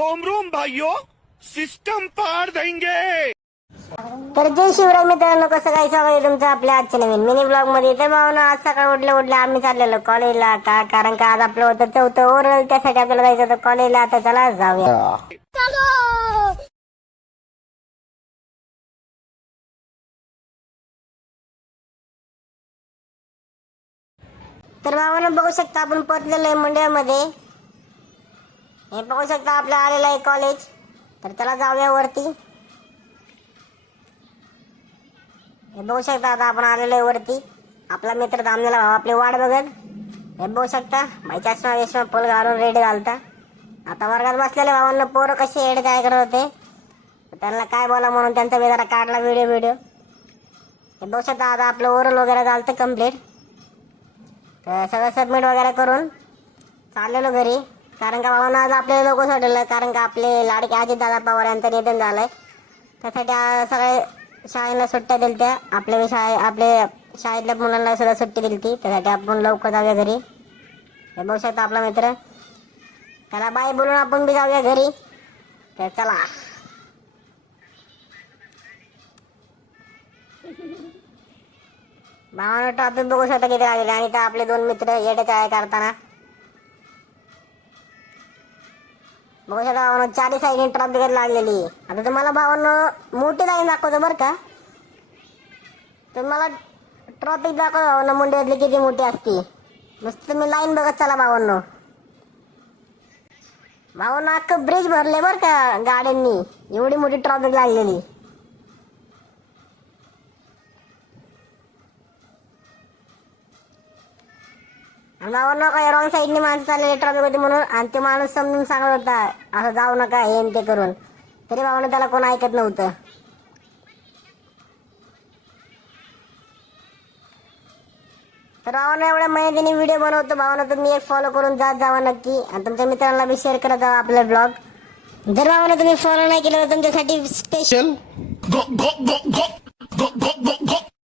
Rome Rome भाइयों, system पार देंगे। तर जय शिवराय मित्रांनो, कसं काय स्वागत आहे तुमचं आपल्या आजच्या नवीन मिनी ब्लॉग मध्ये. तर भावना आज सकाळ उठल्या आम्ही चाललेलो कॉलेजला का, कारण का आज आपलं होतं चौथं ओव्हरऑल, त्यासाठी आपल्याला जायचं होतं कॉलेजला. आता चला जाऊया. तर भावांना बघू शकता आपण पोहोचलेलो आहे मंडळामध्ये. हे बघू शकता आपलं आलेलं आहे कॉलेज. तर चला जाऊया वरती. हे बघू शकता आता आपण आलेलो आहे वरती. आपला मित्र थांबलेला भाव आपली वाट बघत. हे बघू शकता भाई चष्मा फुल घालून रेडी घालता. आता वर्गात बसलेले भावांना पोरं कसे हेड काय करत होते, त्यांना काय बोला म्हणून त्यांचा मी जरा काढला व्हिडिओ. हे बघू शकता आता आपलं ओरल वगैरे झालं कम्प्लीट. तर सगळं सबमिट वगैरे करून चाललेलो घरी, कारण का भावांना आज आपले लोक सोडलेलं, कारण का आपले लाडके अजितदादा पवार यांचं निधन झालंय. त्यासाठी सगळे शाळेला सुट्ट्या दिल्या त्या. आपल्या शाळेतल्या मुलांना सुद्धा सुट्टी दिली ती. त्यासाठी आपण लवकर जाऊया घरी. हे बघू शकता आपला मित्र, त्याला बाय बोलून आपण बी जाऊया घरी. तर चला. भावानं ट्रॉफिक बघू शकता किती लागले, आणि तर आपले दोन मित्र येडे चाळे करताना बघू शकता. भावानं चारी साईडने ट्रॉफिक लागलेली. आता तुम्हाला भावानं मोठी लाईन दाखवतो बरं का. तुम्हाला ट्रॉफिक दाखवतो भावानं मुंड्यातली किती मोठी असती. मस्त तुम्ही लाईन बघत चला भावांनो. भावानं अख्खं ब्रिज भरले बरं का गाड्यांनी, एवढी मोठी ट्रॉफिक लागलेली. आणि भावांनो काय रॉंग साईडने माणसं चाललेली ट्रॉफिक होती म्हणून, आणि ते माणूस समजून सांगत होता असं जाऊ नका हे ते करून, तरी भावानं त्याला कोण ऐकत नव्हतं. तर भावानं एवढ्या मेहनतीने व्हिडिओ बनवतो. भावानं तुम्ही एक फॉलो करून जावा नक्की, आणि तुमच्या मित्रांना बी शेअर करत जावा आपला ब्लॉग. जर भावानं तुम्ही फॉलो नाही केलं तर तुमच्यासाठी स्पेशल